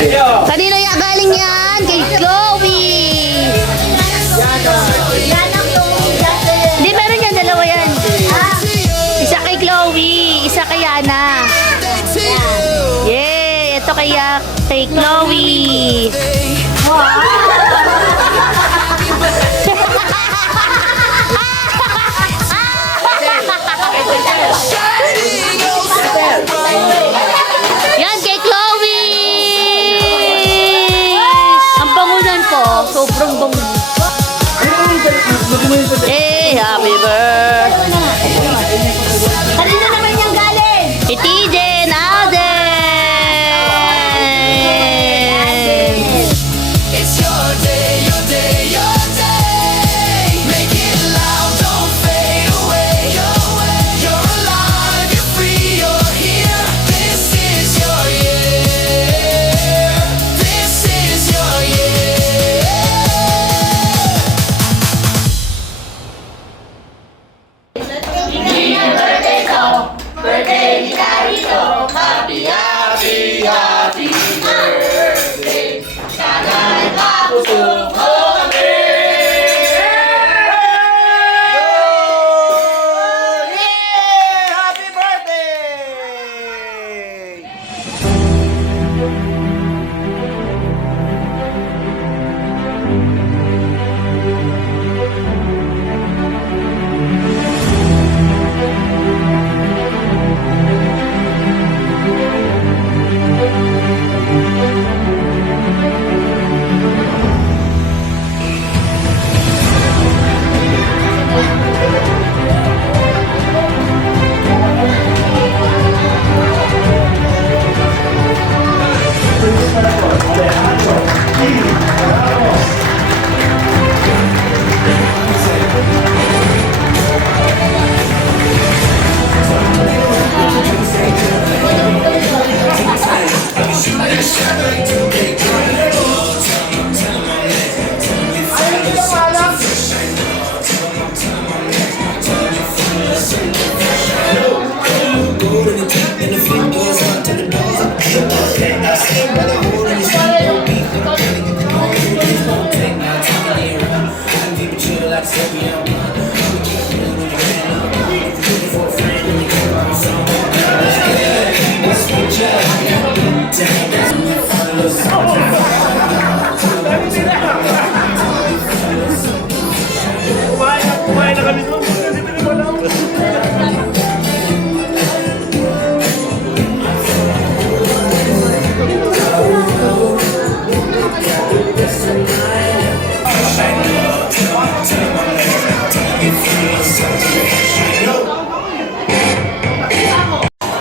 Kanino yung galing yan? Kay Chloe. Hindi, meron yan. Dalawa yan. Isa kay Chloe. Isa kay Yana. Yay! Ito kay Chloe. Yan kay Chloe. Ang bangunan ko, sobrang bangun. Hey, happy birthday. Kanina naman yung galing. Kay TJ and Alden. It's your day, your day, your day. Make it loud, don't fade away. You're alive, you're free, you're here. This is your year. This is your year. Birthday ni Carito. Happy, happy, happy birthday. Sana mapusok mo kami. Yeah! Happy birthday! Kumain na kami doon. Kasi wala ako.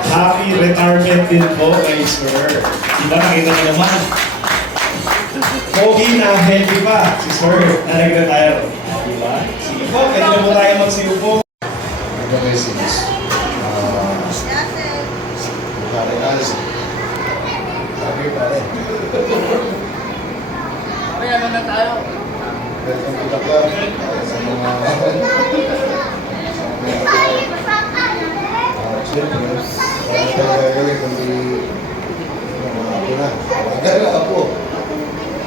Happy retirement din po kay Sir. Diba nakita niyo naman? Pogi na heavy pa si Sir na nag-retire. Diba? Sige po, pwede na po tayo magsiupo. Blessings. Pare Alice. Sabi pare. Kaya na tayo. Welcome to the club. Sa mga siyempre, para tayo gagawin kundi ako na. Magala ako.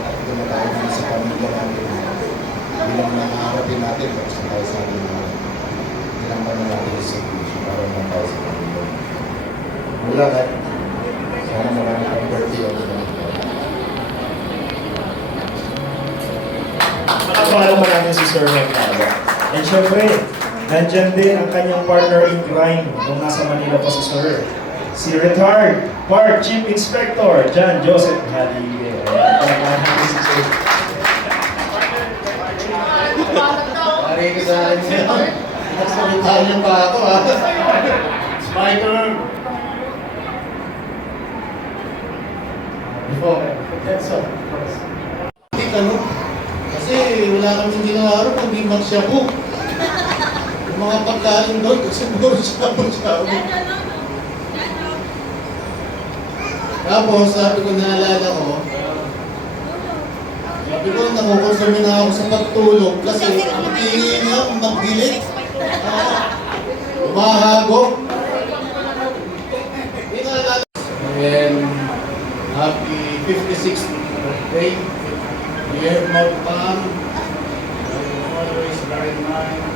Ito na tayo sa pamilya namin. Bilang nangaharapin natin, tapos na tayo sa atin na ilang pa na natin sa puso para na tayo sa pamilya. Mula ka. Sana marami kang birthday ako na. Nakapalo mo namin si Sir Mercado. And syempre, nandyan din ang kanyang partner in crime nung nasa Manila pa si Sir. Si retired Park Chief Inspector John Joseph Halide. Ayan, si Sir. Pare ka sa akin siya. Nagsalitaan niyo pa ako ha. Spider! Hindi ano? Kasi wala kaming ginawa rin kundi magsyabu. Yung mga pagkain doon kasi doon syabu-syabu. Tapos sabi ko naalala ko, sabi ko nakukonsume na ako sa pagtulog kasi ang tingin niya magdilit. Umahago. Hindi naalala. And happy 56th birthday. Dear Mount Pam, may you always bear in mind.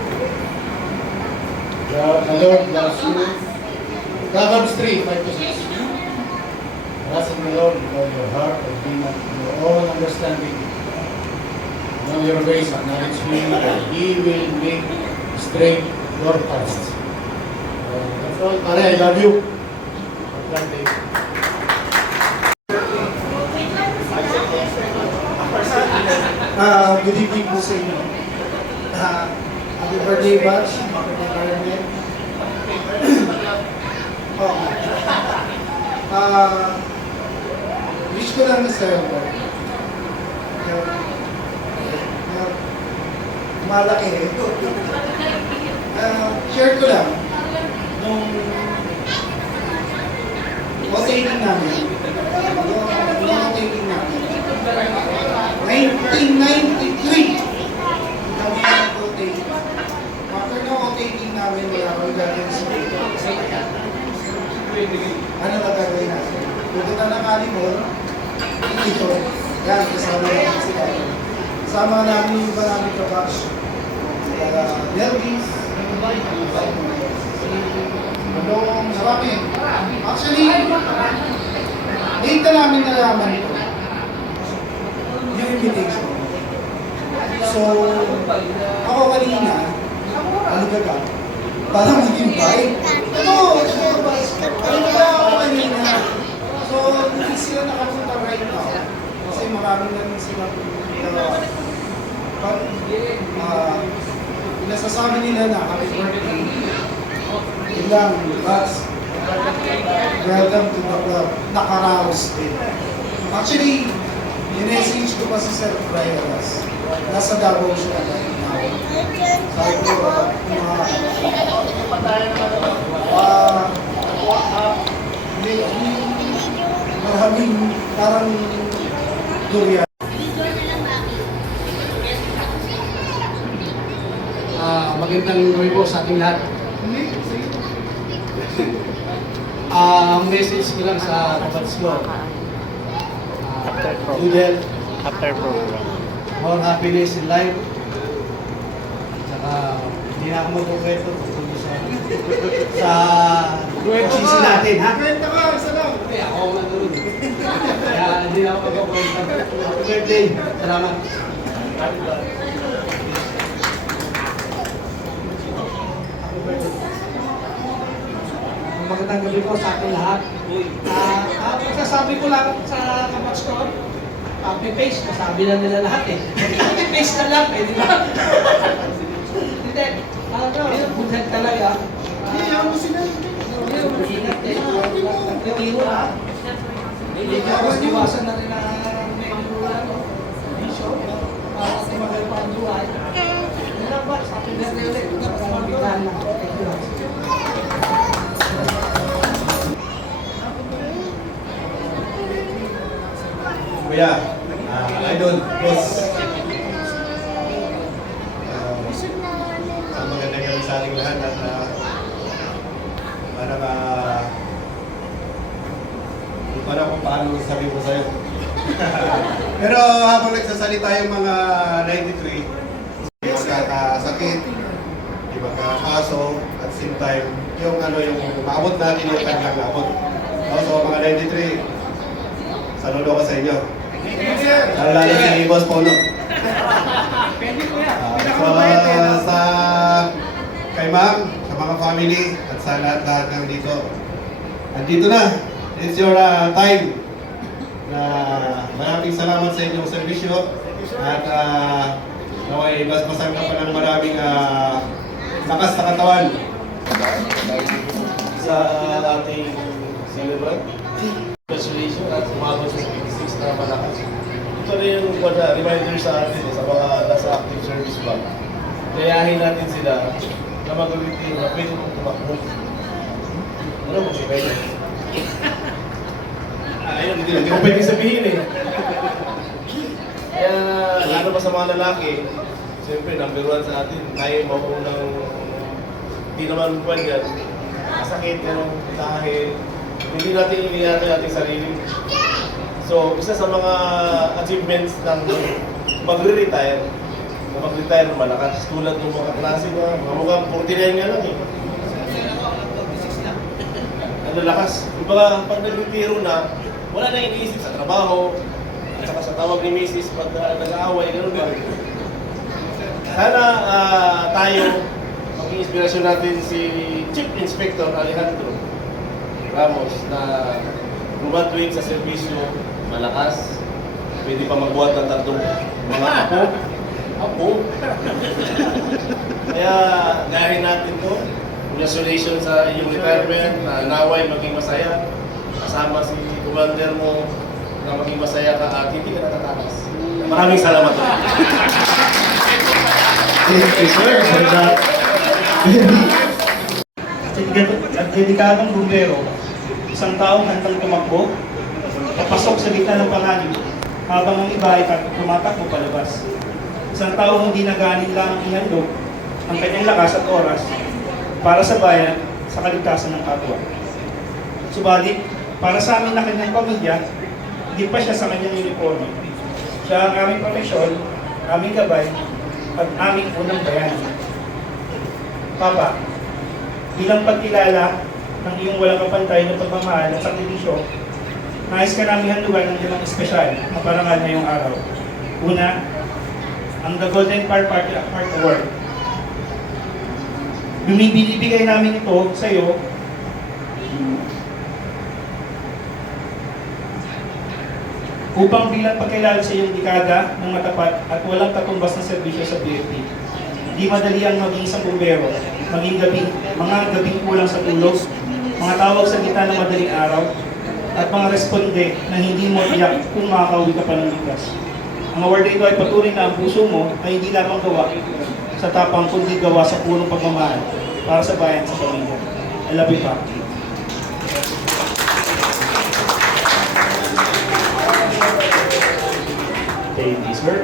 The Lord bless you. Proverbs 3, 5-6. Trust in the Lord with all your heart and lean not on your own understanding. In all your ways acknowledge Him, and He will make straight your paths. That's all. Pare, I love you. Have a good day. Good evening po sa inyo. Happy birthday, Batch. Happy birthday, wish ko lang na sa'yo, malaki eh. Share ko lang, nung rotating namin, 1993, kami nag-rotate. After na rotating namin, wala kami gagawin sa dito. Ano ba gagawin natin? Pupunta ng Alimol, dito. Yan, kasama namin sila. Kasama namin yung iba namin kabash. Nervis, Malong, marami. Actually, dito namin nalaman ito. Yung invitation. So, ako kanina, ka, parang mag-invite. Ito, ano ba ako kanina? So, hindi sila nakapunta right now. Kasi maraming namin sila pag nasasabi nila na happy birthday, yun lang, that's welcome to the club. Nakaraos din. Actually, in-message ko pa si Sir Briaras. Nasa Davao siya right now. Sabi ko, maraming parang durian. Magandang gabi po sa ating lahat. Ang message ko lang sa kapatid ko. Udel. After program. More happiness in life. Saka hindi na ako magkukwento tungkol sa sisi natin, ha? Kwenta ka, isa lang. Okay, ako ang nanonood. Kaya hindi na ako magkukwento. Happy birthday. Salamat. Magandang gabi po sa ating lahat. Magsasabi ko lang sa kapatid ko, copy-paste, masabi na nila lahat eh. Copy-paste na lang eh, di ba? Hindi, bulag talaga. Hindi, ako sila. Ingat eh, nagtitiro ha. Hindi ako iwasan na rin ang medyo bisyo para tumagal pa ang buhay. Yan lang ba, sa akin na rin ulit. Maraming biglaan lang. Thank you. Kuya, idol, boss. Ang magandang gabi sa ating lahat at parang hindi ko alam kung paano sabihin ko sa'yo. Pero habang nagsasalita yung mga 93, di magkakasakit, di magkakaso, at same time, yung maabot natin yung kanilang abot. So mga 93, saludo ko sa inyo. Lalo si Boss Polo. Sa kay ma'am, sa mga family, at sa lahat-lahat ng dito. Andito na. It's your time. Maraming salamat sa inyong servisyo. At naway basbasan ka pa ng maraming lakas na katawan. Sa ating celebrant, congratulations at umabot sa 56 na malakas. Ito rin yung reminder sa atin sa mga nasa active service ba. Gayahin natin sila na mag-ulitin na pwede mong tumakbo. Ano mo si pwede? Ayun, hindi ko pwede sabihin eh. Kaya lalo pa sa mga lalaki, siyempre number 1 sa atin, tayo maunang hindi naman buwan yan. Masakit yan dahil hindi natin iniyato ating sarili. So, isa sa mga achievements ng magre-retire, na mag-retire malakas, tulad ng mga klase na, mga mukhang 49 nga lang eh. Ano lakas. Kumbaga, pag nag-retiro na, wala na iniisip sa trabaho, at saka sa tawag ni Mrs. pag nag-aaway, gano'n ba? Sana tayo, maging inspirasyon natin si Chief Inspector Alejandro Ramos na gumatuwing sa serbisyo, malakas, pwede pa magbuhat ng tatlong mga apo. Kaya gayahin natin to. Congratulations sa iyong retirement, na naway maging masaya. Kasama si commander mo na maging masaya ka at hindi ka natatakas. Maraming salamat po. Thank you, sir, for that. At dedikadong bumbero, isang taong handang tumakbo, papasok sa gitna ng panganib, habang ang iba ay tumatakbo palabas. Isang taong hindi naganin lang ihandog ang kanyang lakas at oras para sa bayan sa kaligtasan ng kapwa. Subalit, para sa amin na kanyang pamilya, hindi pa siya sa kanyang uniforme. Siya ang aming proteksyon, aming gabay, at aming unang bayani. Papa, bilang pagkilala ng iyong walang kapantay na pagmamahal at sakripisyo, nais ka namin handugan ng 5 espesyal na parangal ngayong araw. Una, ang The Golden Fire Party Heart Award. Binibigay namin ito sa iyo upang bilang pagkilala sa iyong dekada ng matapat at walang katumbas na serbisyo sa PFP. Di madali ang maging isang bumbero, mga gabing kulang sa tulog, mga tawag sa gitna ng madaling araw, at mga responde na hindi mo tiyak kung makakauwi ka pa ng ligtas. Ang award ito ay patuloy na ang puso mo ay hindi lamang gawa sa tapang kundi gawa sa punong pagmamahal para sa bayan sa pamilya. I love you, Papa. Thank you, sir.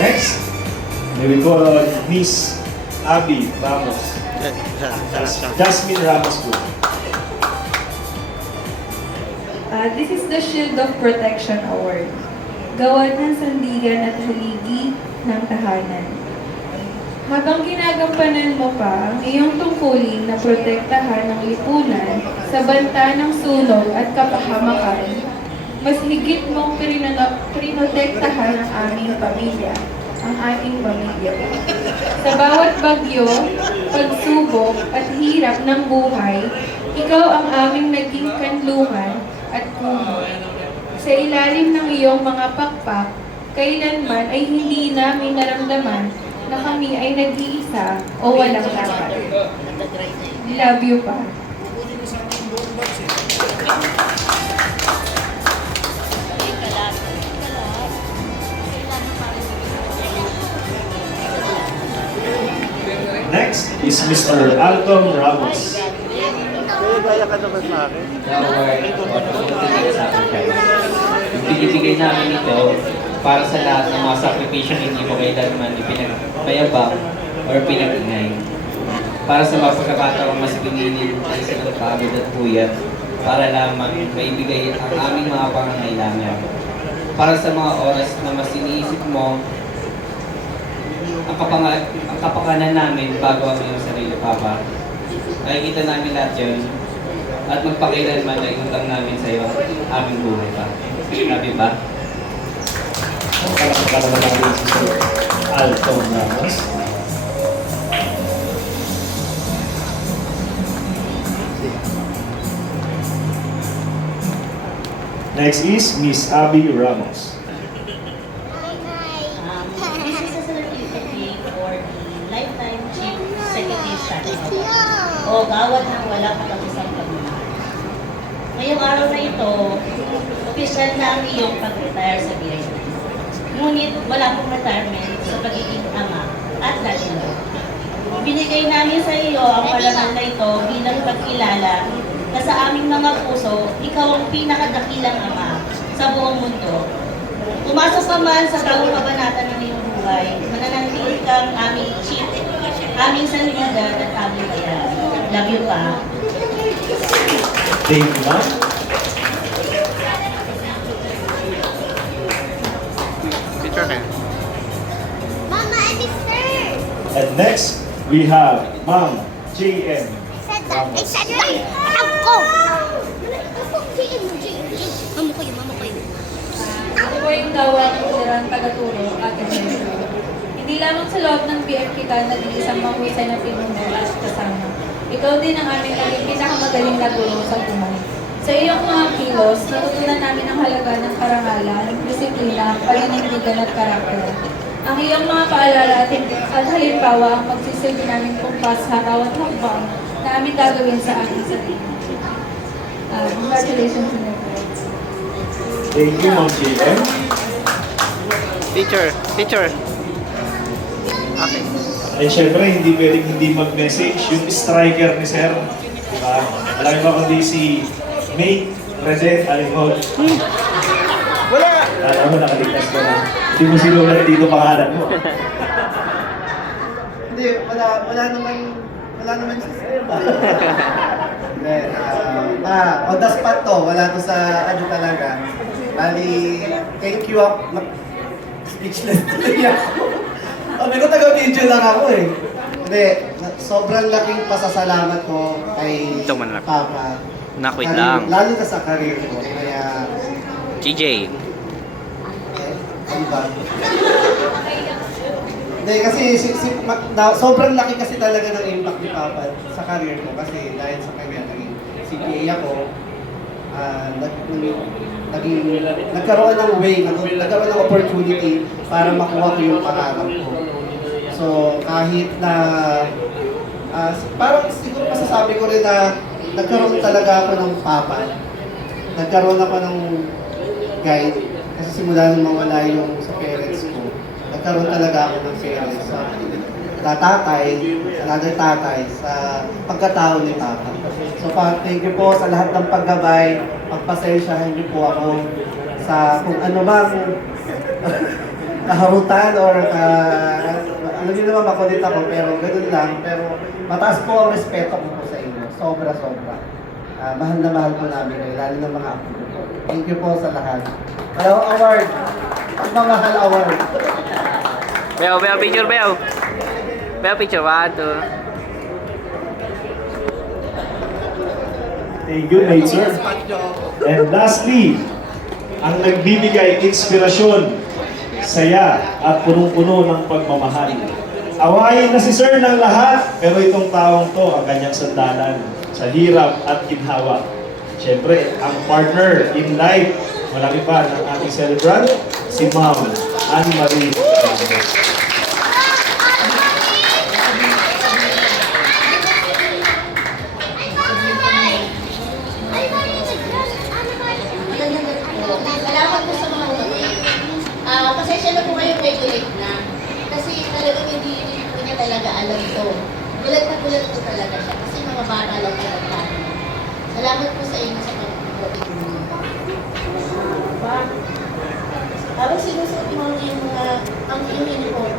Next, may we call on Miss Abby Ramos. Jasmine Ramos po. This is the Shield of Protection Award. Gawa ng sandigan at haligi ng tahanan. Habang ginagampanan mo pa ang iyong tungkulin na protektahan ng lipunan sa banta ng sunog at kapahamakan, mas higit mong prinotektahan ang aming pamilya, ang ating pamilya. Sa bawat bagyo, pagsubok at hirap ng buhay, ikaw ang aming naging kanlungan at puno. Sa ilalim ng iyong mga pakpak, kailanman ay hindi namin naramdaman na kami ay nag-iisa o walang tapat. Love you pa. Next is Mr. Alton Ramos. Yung binibigay namin ito para sa lahat ng mga sakripisyo hindi mo kailanman ipinagpayabang or pinag-ingay. Para sa mga pagkakataong mas pinili tayo sa ng pagod at puyat para lamang maibigay ang aming mga pangangailangan. Para sa mga oras na mas iniisip mo ang kapakanan namin bago ang iyong sarili, Papa. Nakikita namin lahat yun at magpakailanman ay utang namin sa iyo aming buhay pa. Sabi ba? Palakpakan natin si Sir Alton Ramos. Next is Miss Abby Ramos. This is a certificate for the Lifetime Chief Secretary Strategy o gawad ng walang kapagisang pagmamahal. Ngayong araw na ito, official na ang iyong pag-retire sa BID. Ngunit wala pong retirement sa pagiging ama at lalino. Binigay namin sa iyo ang parangal na ito bilang pagkilala na sa aming mga puso, ikaw ang pinakadakilang ama sa buong mundo. Pumasok ka man sa bawang kabanata ng iyong buhay, mananatili kang aming chief aming sanligan at aming bayan. Love you pa. Thank you, ma'am. Mama, I miss her. And next, we have Ma'am J.M. I said that. Alam ko. Mama ko yun, mama ko yun. Ako po yung gawang kulirang tagaturo at instructor. Hindi lamang sa loob ng BF kita naging isang mahusay na pinuno at kasama. Ikaw din ang aming naging pinakamagaling na guro sa buhay. Sa iyong mga kilos, natutunan namin ang halaga ng karangalan, disiplina, paninindigan at karakter. Ang iyong mga paalala at halimbawa ang magsisilbi namin kumpas sa bawat hakbang na aming gagawin sa ating sarili. Congratulations in advance. Thank you, Ma'am J.M. Teacher. And syempre, hindi pwedeng hindi mag-message yung striker ni Sir. Diba? Alam mo ba kundi si May Redet Alingod? Wala! Alam mo, nakaligtas ko na. Hindi mo sinulat dito pangalan mo. Hindi, wala naman siya. Hindi, on the spot to, wala to sa ano talaga. Bali, thank you ako. Speechless tuloy ako. Sabi ko, taga-video lang ako eh. Hindi, sobrang laking pasasalamat ko kay Papa. Nakwit lang. Lalo na sa career ko. Kaya, TJ. ano ba? Hindi, kasi sobrang laki kasi talaga ng impact ni Papa sa career ko. Kasi dahil sa kanya, naging CPA ako, nagkaroon ng way, nagkaroon ng opportunity para makuha ko yung pangarap ko. So, kahit na, parang siguro masasabi ko rin na nagkaroon talaga ako ng papa. Nagkaroon ako ng guide. Kasi simula nung mawala yung sa parents ko, nagkaroon talaga ako ng parents sa tatay, sa nanay tatay, sa pagkatao ni Papa. So, thank you po sa lahat ng paggabay. Pagpasensyahan niyo po ako sa kung ano bang kaharutan or alam niyo naman makulit ako, pero ganoon lang. Pero mataas po ang respeto ko po sa inyo. Sobra-sobra. Mahal na mahal po namin kayo, lalo ng mga apo ko po. Thank you po sa lahat. Hello, award! Pagmamahal award! Bel, picture, Bel. Bel, picture. 1, 2. Thank you, mate, sir. And lastly, ang nagbibigay inspirasyon, saya at punong-puno ng pagmamahal. Awayin na si sir ng lahat, pero itong taong to ang kanyang sandalan sa hirap at ginhawa. Siyempre, ang partner in life, malaki pa ng ating celebrant, si Ma'am Anne Marie Ramos. Salamat po sa mga ulit. Pasensya na po kayo regulate na. Kasi talagang hindi po niya talaga alam ito. Gulat na gulat po talaga siya. Kasi mga bata lang talaga. Salamat po sa inyo sa pag-ibig. Habang sinusuot mo yung mga ang uniform.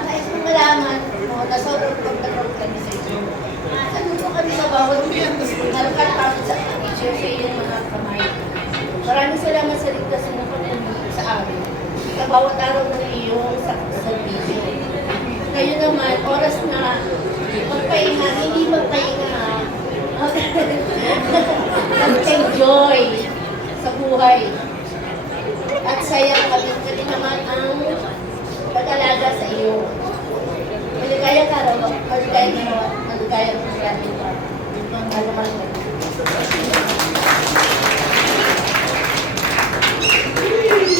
Nais mo malaman mo na sobrang pagtatraw kami sa inyo. Nandito kami sa bawat nalakad sa picture sa inyong mga kamay. Maraming salamat sa ligtasan na pagpunta sa amin. Sa bawat araw ng iyong sakripisyo. Ngayon naman, oras na magpahinga, hindi magpahinga. Mag-enjoy sa buhay. At saya kami naman ang pag-alaga sa iyo. Maligaya ka raw, maligaya ka raw, maligaya ka sa ating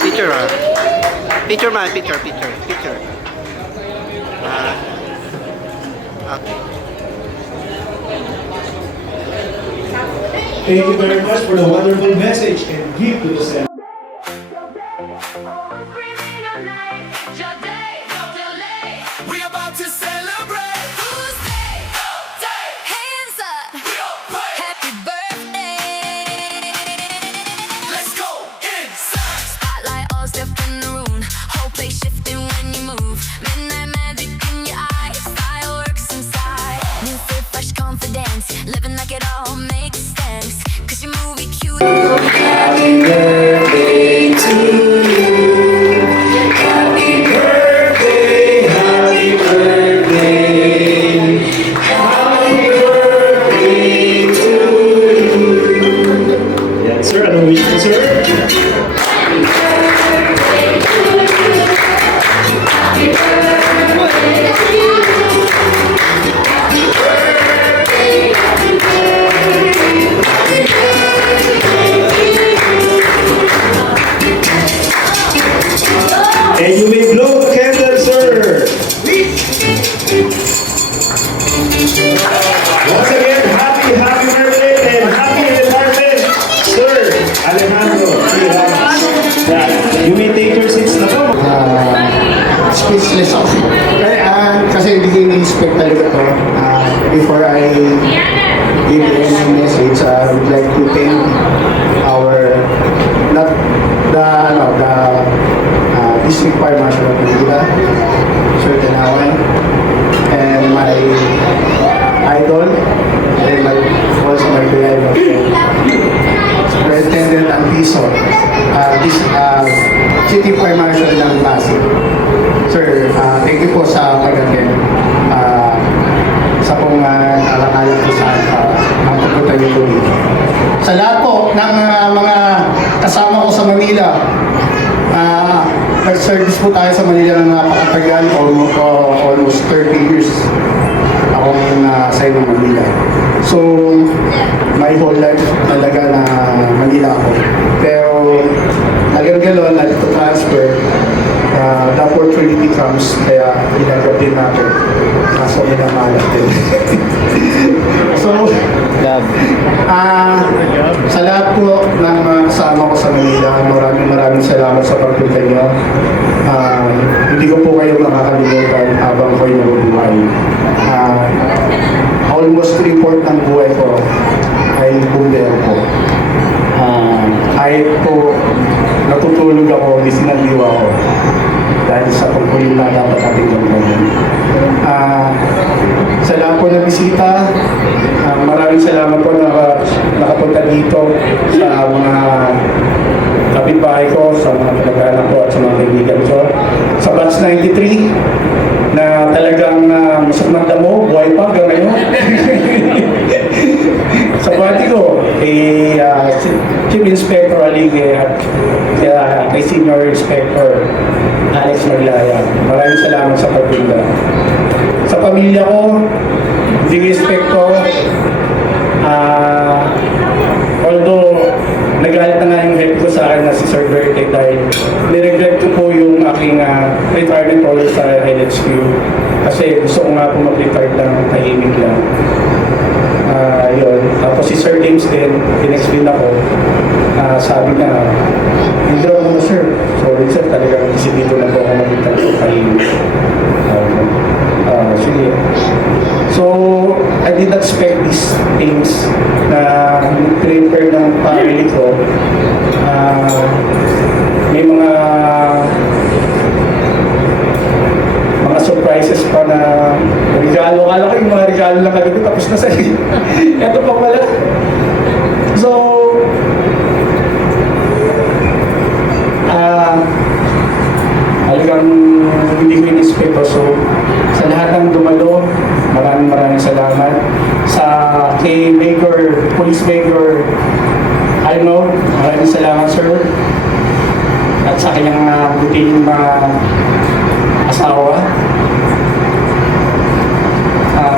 Picture, Picture man, picture. Okay. Thank you very much for the wonderful message and gift to the celebrant. We about to celebrate. Who's day? Hands up. Happy birthday to you. Happy birthday, happy birthday. Happy birthday to you. Yan, sir. Anong wish mo, sir? And you may blow the candle, sir. Once again, happy birthday and happy retirement, sir Alejandro. Yeah, you may take your seats na po. Speechless ako. Kasi hindi ko ini-expect talaga to. Before I give any message, I would like to thank our, not the, District Fire Marshal of Manila, Sir Tanawan, and my idol, and also my beloved Superintendent Antiso, City Fire Marshal ng Pasig. Sir, thank you po sa pag-attend. Sa pong alakala po sa ang pupunta niyo po dito. Sa lahat po ng mga kasama ko sa Manila, nag-service po tayo sa Manila ng napakatagal, almost 30 years akong sa ng Manila. So, my whole life talaga na Manila ako. Pero, nagagalo na dito transfer, the opportunity comes, kaya ginagap din natin. Kaso minamalak din. So, sa lahat po ng kasama ko sa Manila, maraming salamat sa pagpunta niyo. Hindi ko po kayo makakalimutan habang ko'y nabubuhay. Almost 3/4 ng buhay ko ay bumbero po. Kahit po natutulog ako, hindi sinaliwa ako dahil sa pagkulim na dapat natin gawin. Sa lahat po na bisita, maraming salamat po na nakapunta dito sa mga kapitbahay ko, sa mga pinag-anak ko at sa mga kaibigan ko. Sa batch 93, na talagang masakmang damo, buhay pa hanggang ngayon. Sa party ko, Chief Inspector Alige at kay Senior Inspector Alex Maglaya. Maraming salamat sa pagpunta. Sa pamilya ko, hindi respect ko, although nagalit na nga yung help ko sa akin na si Sir Verte dahil niregret ko po yung aking retirement order sa LHQ kasi gusto ko nga po mag-retire lang tahimik lang. Yun. Tapos si Sir James din, in-explain ako, sabi niya, hindi ako mo sir. Sorry sir, talagang kasi dito na po ako mag-retire sa tahimik. Sige. So, I did not expect these things na prepare ng family ko. May mga surprises pa na regalo. Akala ko yung mga regalo lang kagabi tapos na sa'yo. Ito pa pala. So, talagang hindi ko in-expect. So, sa lahat ng dumalo, maraming salamat. Sa kay Mayor, Police Mayor Arno, maraming salamat sir. At sa kanyang buting asawa,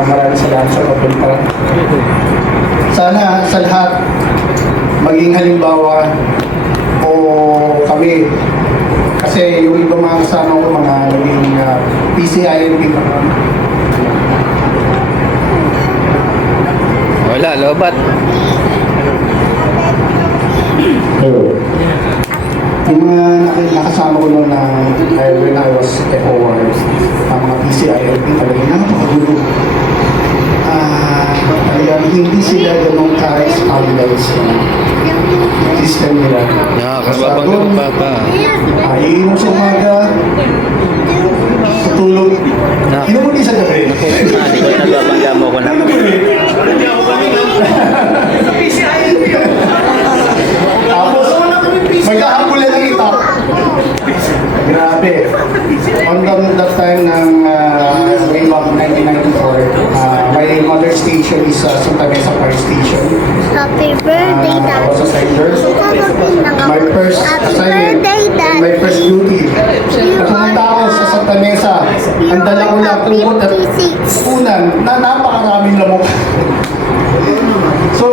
maraming salamat sa pagpunta. Sana sa lahat maging halimbawa o kami. Kasi yung ibang mga kasama ko, mga naging PCINP. Wala, lobat. Yung mga nakasama ko noon na when I was FOR, ang mga PCINP talagang napakagulo. Talagang hindi sila ganong ka-stabilize system nila. Nakakababang pa. Iinom sa umaga, tutulog. Inom ulit sa gabi. Hindi ko nababangga mo ko na. Tapos, birthday, Dad. Ako sa Sailors. My first assignment, my first duty. Nagpunta ako sa Santa Mesa. Ang dala ko lang kumot at unan na napakaraming lamok. So,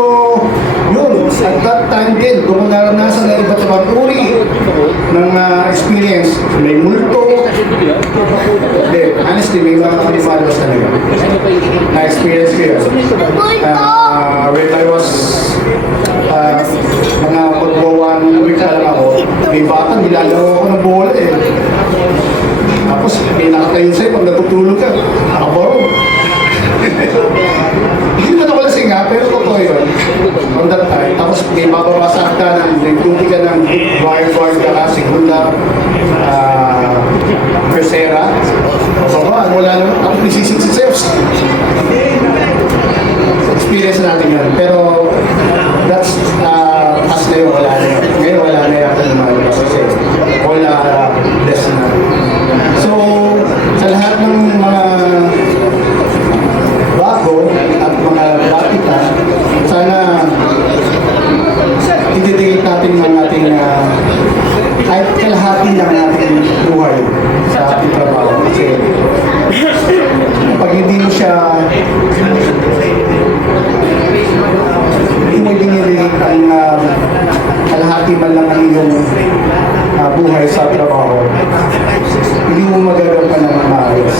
yun, at that time din, doon ko naranasan na iba't ibang uri ng experience. May multo. Hindi, honestly, may mga kanifalos talaga. Na-experience ko yun. When I was mga magwa 1 week na lang ako, may batang nilalawa ako ng bola eh. Tapos may nakatayo sa'yo pag natutulog ka. Nakabaro. Hindi naman ako lasing nga, pero totoo yun. On that time, tapos may mababasa ka ng nagtuti ka ng wire ka, segunda, Persera. Baba, wala naman. Ako nisisiksi sa'yo. Experience natin yan. Pero that's as na yun, wala na yun. Ngayon wala na yun ako naman kasi wala less na. So, sa lahat ng mga bago at mga batita, sana ididikit natin ng ating kahit kalahati ng ating buhay sa ating trabaho. Kasi pag hindi mo siya hindi mo dinirinig ang kalahati man lang ang iyong buhay sa trabaho, hindi mo magagawa ng maayos.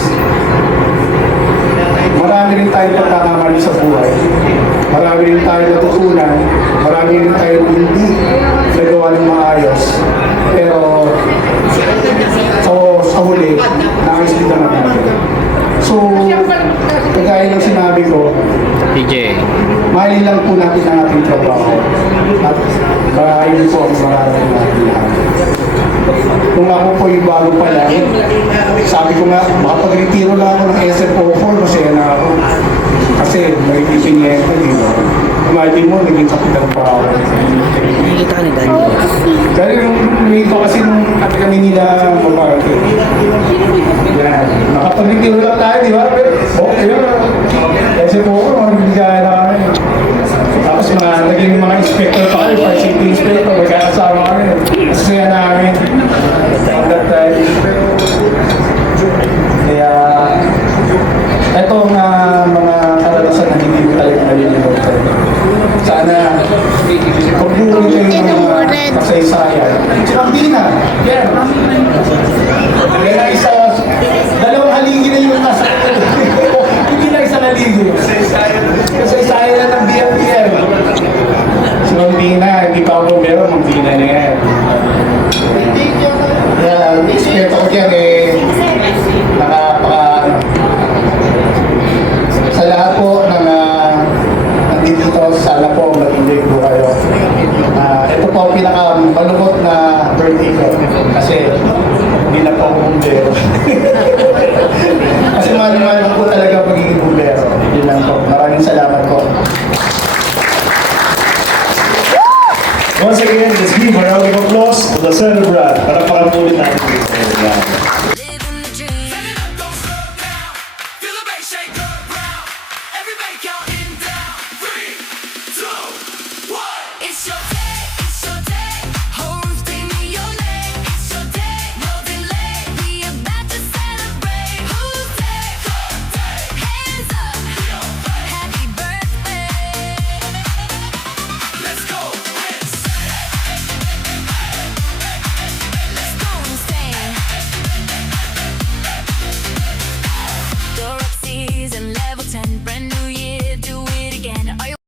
Marami rin tayong pagkakamali sa buhay. Marami rin tayong natutunan. Marami rin tayong hindi nagawa ng maayos. Pero sa huli, nangis din naman natin. So, kagaya ng sinabi ko, DJ. mahalin lang po natin ang ating trabaho. At marahin po ang marahin natin lahat. Kung ako po yung bago pa lang, sabi ko nga, makapag-retiro lang ako ng SFO4, masaya na ako. Kasi may pipiniyente, di ba? Imagine mo, naging kapitan pa ako. Nakikita ka ni Daniel. Kaya yung iba kasi nung kami nila babarte. Yan. Nakapag-retiro lang tayo, di ba? Pero, okay yun. SFO4, magbigay na kami. Tapos naging mga inspector pa kayo, fire safety inspector, magkakasama kami. Masaya namin. On that time. Kaya, etong mga karanasan na hindi ko talaga nalilimutan. Sana, pagbuhay kayo ng mga kasaysayan. Hindi na. Kaya isa, dalawang haligi na yung nasa hindi na isang haligi. Kasaysayan na ng BFPL. So, hindi pa ako pero hindi na yan. Kaya, respeto ko dyan sa lahat po ng nandito, sana po mag-enjoy po kayo. Ito po ang pinaka-malungkot na birthday ko kasi hindi na po ako bumbero. Kasi mahal po talaga pagiging bumbero. Yun lang po. Maraming salamat po. Once again, let's give a round of applause to the celebrant. Para pakamulit natin.